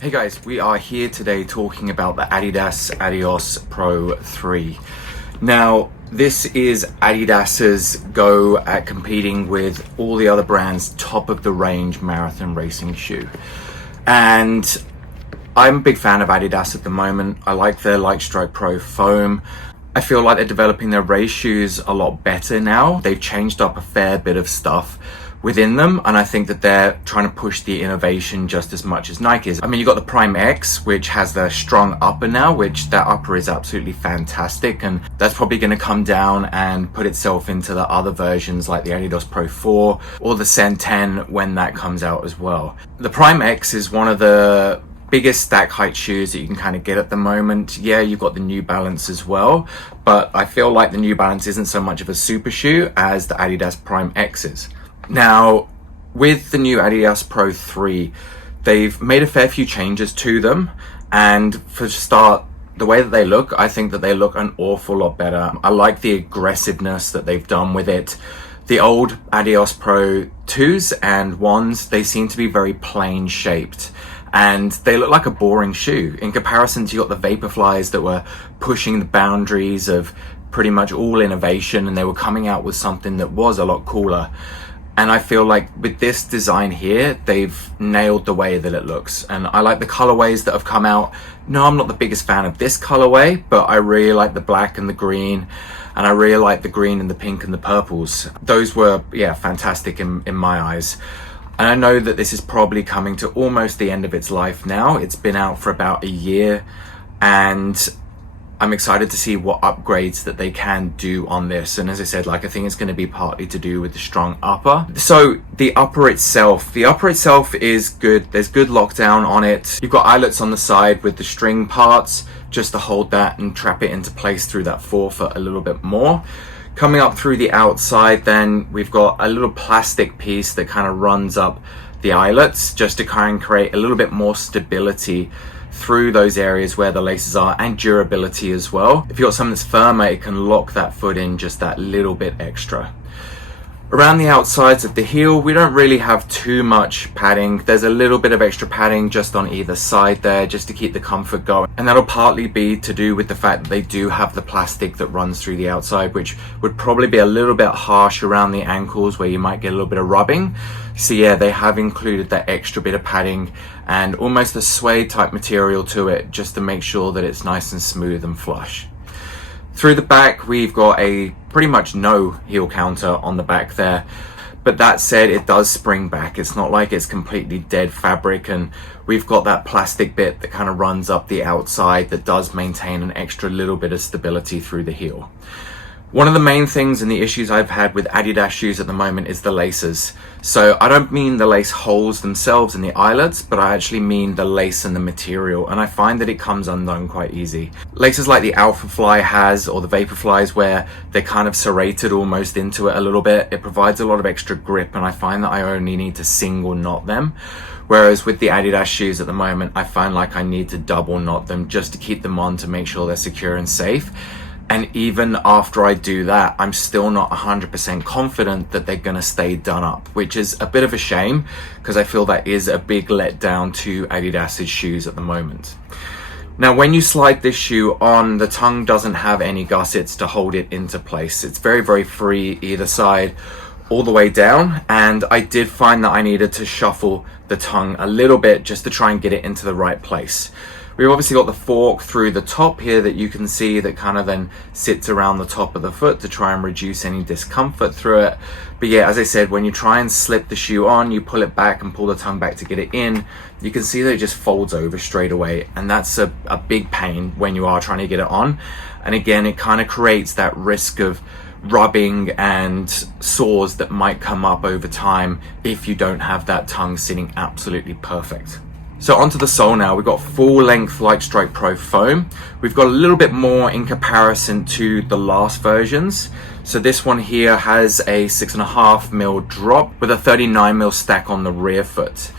Hey guys, we are here today talking about the Adidas Adios Pro 3. Now, this is Adidas's go at competing with all the other brands' top of the range marathon racing shoe. And I'm a big fan of Adidas at the moment. I like their Lightstrike Pro foam. I feel like they're developing their race shoes a lot better now. They've changed up a fair bit of stuff within them, and I think that they're trying to push the innovation just as much as Nike is. I mean, you've got the Prime X, which has the strong upper now, which that upper is absolutely fantastic, and that's probably going to come down and put itself into the other versions like the Adidas Pro 4 or the Sen 10 when that comes out as well. The Prime X is one of the biggest stack height shoes that you can kind of get at the moment. Yeah, you've got the New Balance as well, but I feel like the New Balance isn't so much of a super shoe as the Adidas Prime X is. Now, with the new Adidas Pro 3, they've made a fair few changes to them, and for a start, the way that they look, I think that they look an awful lot better. I like the aggressiveness that they've done with it. The old Adios Pro 2s and 1s, they seem to be very plain shaped, and they look like a boring shoe in comparison to you got the Vaporflies that were pushing the boundaries of pretty much all innovation, and they were coming out with something that was a lot cooler. And I feel like with this design here, they've nailed the way that it looks. And I like the colorways that have come out. No, I'm not the biggest fan of this colorway, but I really like the black and the green. And I really like the green and the pink and the purples. Those were, yeah, fantastic in my eyes. And I know that this is probably coming to almost the end of its life now. It's been out for about a year, and I'm excited to see what upgrades that they can do on this. And as I said, like, I think it's going to be partly to do with the strong upper. So the upper itself is good. There's good lockdown on it. You've got eyelets on the side with the string parts just to hold that and trap it into place through that forefoot a little bit more. Coming up through the outside, then we've got a little plastic piece that kind of runs up the eyelets just to kind of create a little bit more stability through those areas where the laces are, and durability as well. If you've got something that's firmer, it can lock that foot in just that little bit extra. Around the outsides of the heel, we don't really have too much padding. There's a little bit of extra padding just on either side there, just to keep the comfort going. And that'll partly be to do with the fact that they do have the plastic that runs through the outside, which would probably be a little bit harsh around the ankles where you might get a little bit of rubbing. So yeah, they have included that extra bit of padding and almost a suede type material to it, just to make sure that it's nice and smooth and flush. Through the back, we've got a pretty much no heel counter on the back there. But that said, it does spring back. It's not like it's completely dead fabric, and we've got that plastic bit that kind of runs up the outside that does maintain an extra little bit of stability through the heel. One of the main things and the issues I've had with Adidas shoes at the moment is the laces. So I don't mean the lace holes themselves in the eyelets, but I actually mean the lace and the material, and I find that it comes undone quite easy. Laces like the Alphafly has, or the Vaporflies, where they're kind of serrated almost into it a little bit, it provides a lot of extra grip, and I find that I only need to single knot them. Whereas with the Adidas shoes at the moment, I find like I need to double knot them just to keep them on to make sure they're secure and safe. And even after I do that, I'm still not 100% confident that they're going to stay done up, which is a bit of a shame because I feel that is a big letdown to Adidas's shoes at the moment. Now, when you slide this shoe on, the tongue doesn't have any gussets to hold it into place. It's very, very free either side, all the way down. And I did find that I needed to shuffle the tongue a little bit just to try and get it into the right place. We've obviously got the fork through the top here that you can see that kind of then sits around the top of the foot to try and reduce any discomfort through it. But yeah, as I said, when you try and slip the shoe on, you pull it back and pull the tongue back to get it in, you can see that it just folds over straight away. And that's a big pain when you are trying to get it on. And again, it kind of creates that risk of rubbing and sores that might come up over time if you don't have that tongue sitting absolutely perfect. So onto the sole now. We've got full length Lightstrike Pro foam. We've got a little bit more in comparison to the last versions. So this one here has a 6.5mm drop with a 39mm stack on the rear foot.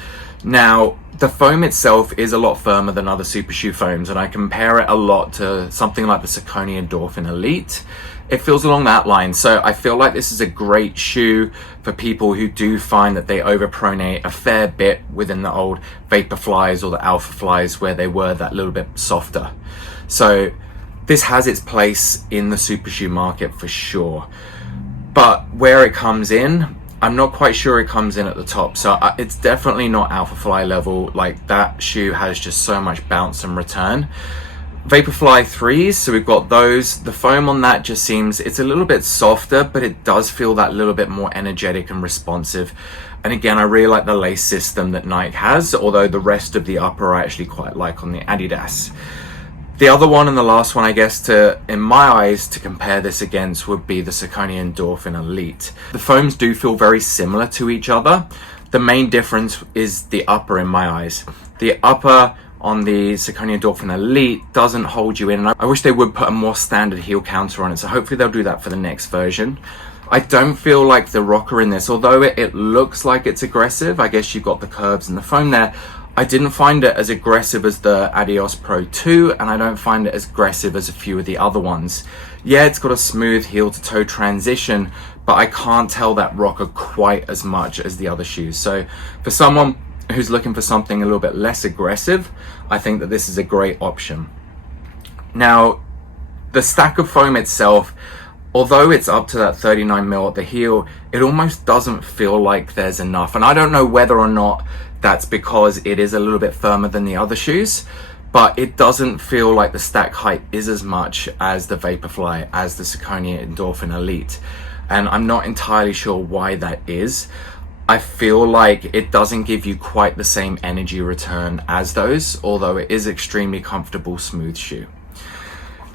Now, the foam itself is a lot firmer than other super shoe foams, and I compare it a lot to something like the Saucony Endorphin Elite It feels along that line. So I feel like this is a great shoe for people who do find that they overpronate a fair bit within the old Vaporflies or the Alpha Flies, where they were that little bit softer. So this has its place in the super shoe market for sure. But where it comes in, I'm not quite sure it comes in at the top. So it's definitely not Alpha Fly level. Like, that shoe has just so much bounce and return. Vaporfly 3s, so we've got those. The foam on that just seems, it's a little bit softer, but it does feel that little bit more energetic and responsive. And again, I really like the lace system that Nike has, although the rest of the upper I actually quite like on the Adidas. The other one and the last one, I guess, in my eyes, to compare this against would be the Saucony Endorphin Elite. The foams do feel very similar to each other. The main difference is the upper in my eyes. The upper on the Saucony Endorphin Elite doesn't hold you in. And I wish they would put a more standard heel counter on it, so hopefully they'll do that for the next version. I don't feel like the rocker in this, although it looks like it's aggressive. I guess you've got the curves and the foam there. I didn't find it as aggressive as the Adios Pro 2, and I don't find it as aggressive as a few of the other ones. Yeah, it's got a smooth heel to toe transition, but I can't tell that rocker quite as much as the other shoes. So for someone who's looking for something a little bit less aggressive, I think that this is a great option. Now, the stack of foam itself, although it's up to that 39mm at the heel, it almost doesn't feel like there's enough. And I don't know whether or not that's because it is a little bit firmer than the other shoes, but it doesn't feel like the stack height is as much as the Vaporfly, as the Saucony Endorphin Elite. And I'm not entirely sure why that is. I feel like it doesn't give you quite the same energy return as those, although it is extremely comfortable, smooth shoe.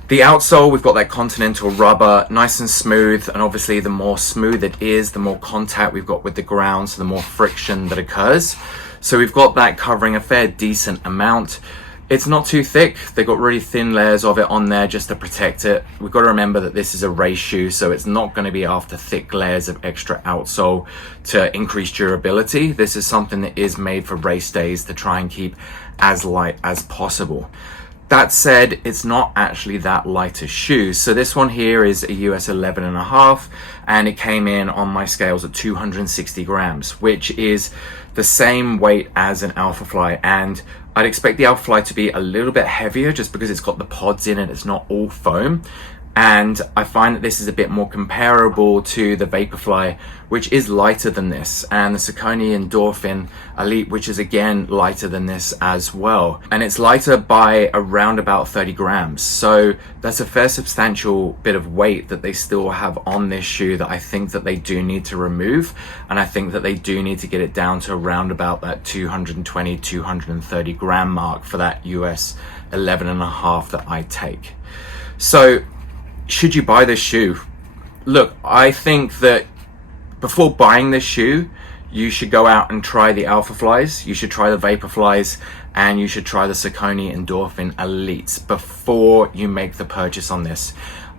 The outsole, we've got that Continental rubber, nice and smooth, and obviously the more smooth it is, the more contact we've got with the ground, so the more friction that occurs. So we've got that covering a fair decent amount. It's not too thick. They've got really thin layers of it on there just to protect it. We've got to remember that this is a race shoe, so it's not going to be after thick layers of extra outsole to increase durability. This is something that is made for race days to try and keep as light as possible. That said, it's not actually that light a shoe. So this one here is a US 11.5, and it came in on my scales at 260 grams, which is the same weight as an Alpha Fly. And I'd expect the Alpha Fly to be a little bit heavier just because it's got the pods in it. It's not all foam. And I find that this is a bit more comparable to the Vaporfly, which is lighter than this, and the Saucony Endorphin Elite, which is again lighter than this as well. And it's lighter by around about 30 grams. So that's a fair substantial bit of weight that they still have on this shoe that I think that they do need to remove. And I think that they do need to get it down to around about that 220, 230 gram mark for that US 11.5 that I take. So should you buy this shoe? Look, I think that before buying this shoe, you should go out and try the Alpha Flies, you should try the Vaporflies, and you should try the Saucony Endorphin Elites before you make the purchase on this.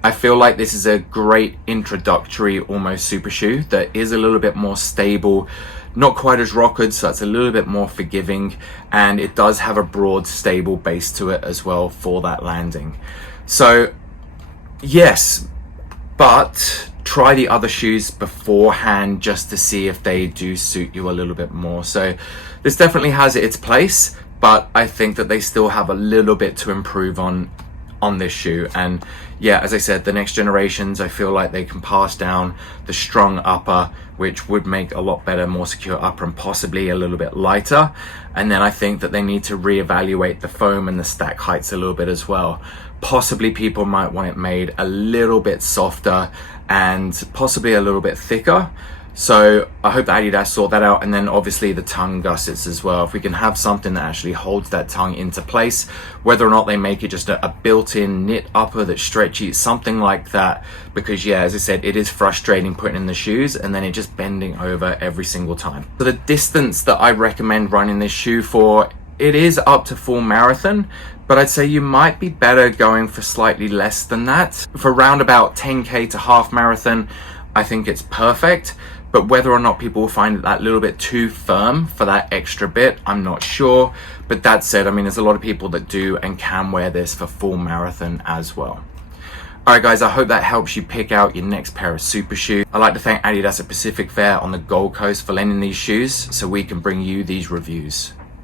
I feel like this is a great introductory, almost super shoe that is a little bit more stable, not quite as rockered, so it's a little bit more forgiving, and it does have a broad, stable base to it as well for that landing. So yes, but try the other shoes beforehand just to see if they do suit you a little bit more. So this definitely has its place, but I think that they still have a little bit to improve on this shoe. And yeah, as I said, the next generations, I feel like they can pass down the strong upper, which would make a lot better, more secure upper, and possibly a little bit lighter. And then I think that they need to reevaluate the foam and the stack heights a little bit as well. Possibly people might want it made a little bit softer and possibly a little bit thicker. So I hope that Adidas sort that out. And then obviously the tongue gussets as well. If we can have something that actually holds that tongue into place, whether or not they make it just a built-in knit upper that's stretchy, something like that. Because yeah, as I said, it is frustrating putting in the shoes and then it just bending over every single time. So the distance that I recommend running this shoe for, it is up to full marathon, but I'd say you might be better going for slightly less than that. For around about 10K to half marathon, I think it's perfect. But whether or not people will find it that little bit too firm for that extra bit, I'm not sure. But that said, I mean, there's a lot of people that do and can wear this for full marathon as well. Alright guys, I hope that helps you pick out your next pair of super shoes. I'd like to thank Adidas at Pacific Fair on the Gold Coast for lending these shoes so we can bring you these reviews.